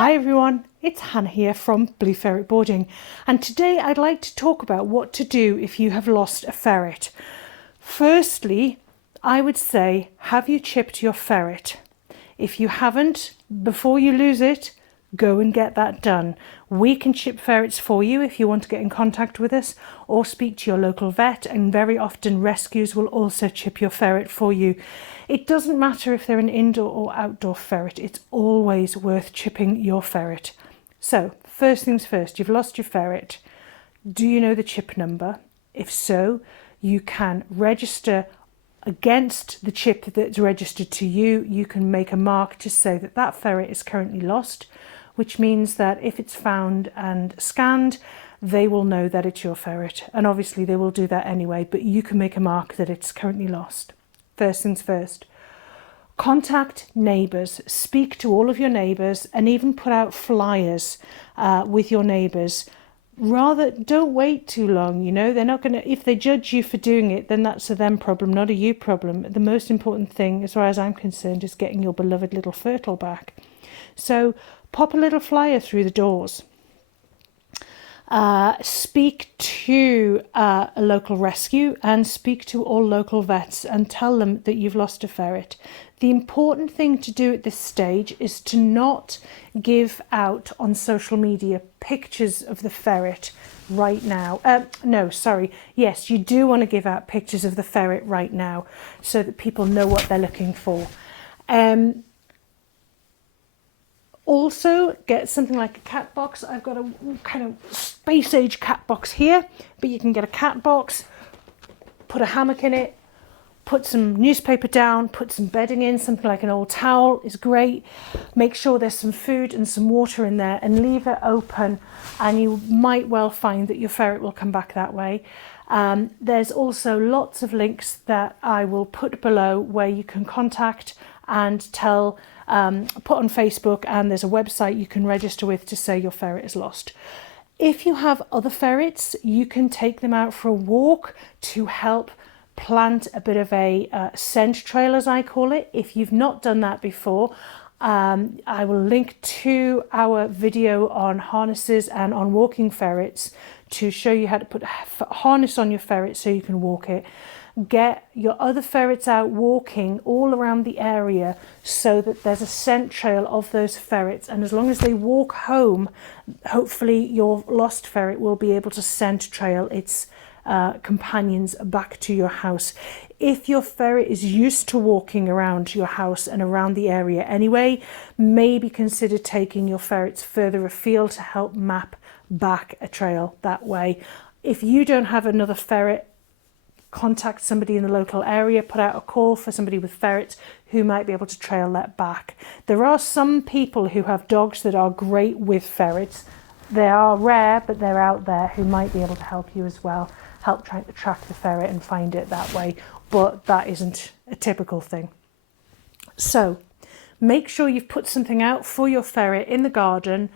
Hi everyone, it's Hannah here from Blue Ferret Boarding, and today I'd like to talk about what to do if you have lost a ferret. Firstly, I would say, have you chipped your ferret? If you haven't, before you lose it, go and get that done. We can chip ferrets for you if you want to get in contact with us, or speak to your local vet, and very often rescues will also chip your ferret for you. It doesn't matter if they're an indoor or outdoor ferret, it's always worth chipping your ferret. So, first things first, you've lost your ferret. Do you know the chip number? If so, you can register against the chip that's registered to you. You can make a mark to say that that ferret is currently lost, which means that if it's found and scanned, they will know that it's your ferret. And obviously they will do that anyway, but you can make a mark that it's currently lost. First things first. Contact neighbours, speak to all of your neighbours, and even put out flyers with your neighbours. Rather, don't wait too long, you know, they're not going to, if they judge you for doing it, then that's a them problem, not a you problem. The most important thing, as far as I'm concerned, is getting your beloved little furtle back. So pop a little flyer through the doors. Speak to a local rescue and speak to all local vets and tell them that you've lost a ferret. The important thing to do at this stage is to not give out on social media pictures of the ferret right now. Yes, you do want to give out pictures of the ferret right now so that people know what they're looking for. Also, get something like a cat box. I've got a kind of space age cat box here, but you can get a cat box, put a hammock in it, put some newspaper down, put some bedding in, something like an old towel is great. Make sure there's some food and some water in there and leave it open, and you might well find that your ferret will come back that way. There's also lots of links that I will put below where you can contact and tell, put on Facebook, and there's a website you can register with to say your ferret is lost. If you have other ferrets, you can take them out for a walk to help plant a bit of a scent trail, as I call it. If you've not done that before, I will link to our video on harnesses and on walking ferrets to show you how to put a harness on your ferret so you can walk it. Get your other ferrets out walking all around the area so that there's a scent trail of those ferrets, and as long as they walk home, hopefully your lost ferret will be able to scent trail its companions back to your house. If your ferret is used to walking around your house and around the area anyway, maybe consider taking your ferrets further afield to help map back a trail that way. If you don't have another ferret, contact somebody in the local area, put out a call for somebody with ferrets who might be able to trail that back. There are some people who have dogs that are great with ferrets. They are rare, but they're out there who might be able to help you as well, help trying to track the ferret and find it that way, but that isn't a typical thing. So make sure you've put something out for your ferret in the garden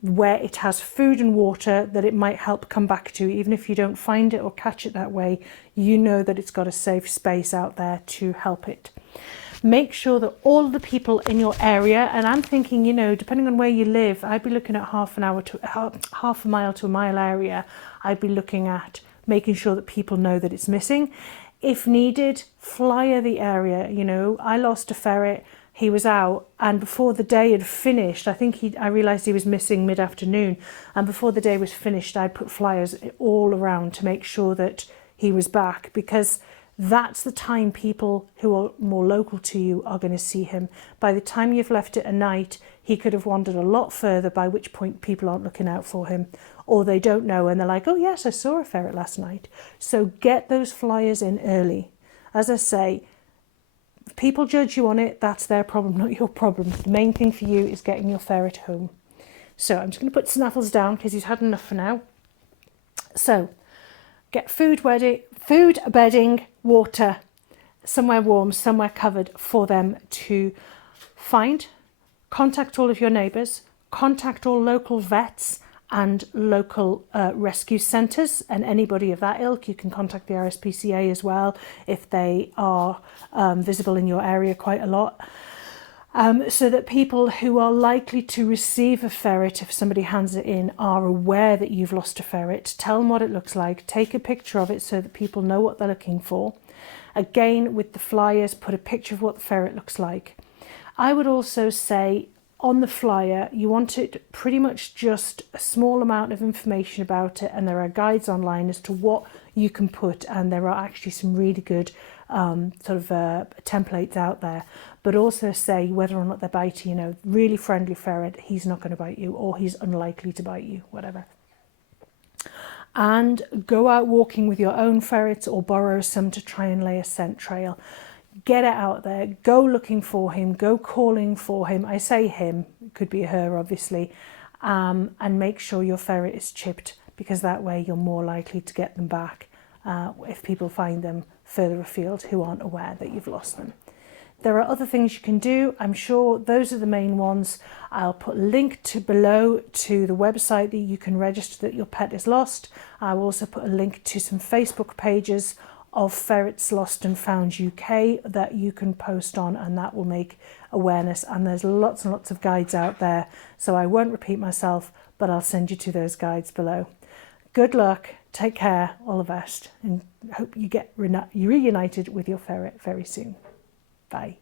where it has food and water that it might help come back to. Even if you don't find it or catch it that way, you know that it's got a safe space out there to help it. Make sure that all the people in your area, and I'm thinking, you know, depending on where you live, I'd be looking at half a mile to a mile area. I'd be looking at making sure that people know that it's missing. If needed, flyer the area. You know, I lost a ferret. He was out, and before the day had finished, I realised he was missing mid-afternoon, and before the day was finished, I put flyers all around to make sure that he was back, because that's the time people who are more local to you are going to see him. By the time you've left it at night, he could have wandered a lot further, by which point people aren't looking out for him, or they don't know and they're like, oh yes, I saw a ferret last night. So get those flyers in early. As I say, if people judge you on it, that's their problem, not your problem. The main thing for you is getting your ferret home. So I'm just going to put Snaffles down because he's had enough for now. So get food, bedding, water, somewhere warm, somewhere covered for them to find. Contact all of your neighbours, contact all local vets and local rescue centres, and anybody of that ilk. You can contact the RSPCA as well if they are visible in your area quite a lot. so that people who are likely to receive a ferret, if somebody hands it in, are aware that you've lost a ferret. Tell them what it looks like. Take a picture of it so that people know what they're looking for. Again, with the flyers, put a picture of what the ferret looks like. I would also say on the flyer, you want it pretty much just a small amount of information about it, and there are guides online as to what you can put, and there are actually some really good templates out there. But also say whether or not they bite you, really friendly ferret, he's not going to bite you, or he's unlikely to bite you, whatever. And go out walking with your own ferrets or borrow some to try and lay a scent trail. Get it out there, go looking for him, go calling for him. I say him, it could be her obviously, and make sure your ferret is chipped, because that way you're more likely to get them back if people find them further afield who aren't aware that you've lost them. There are other things you can do. I'm sure those are the main ones. I'll put a link below to the website that you can register that your pet is lost. I will also put a link to some Facebook pages of Ferrets Lost and Found UK that you can post on, and that will make awareness. And there's lots and lots of guides out there, so I won't repeat myself, but I'll send you to those guides below. Good luck, take care, all the best, and hope you get reunited with your ferret very soon. Bye.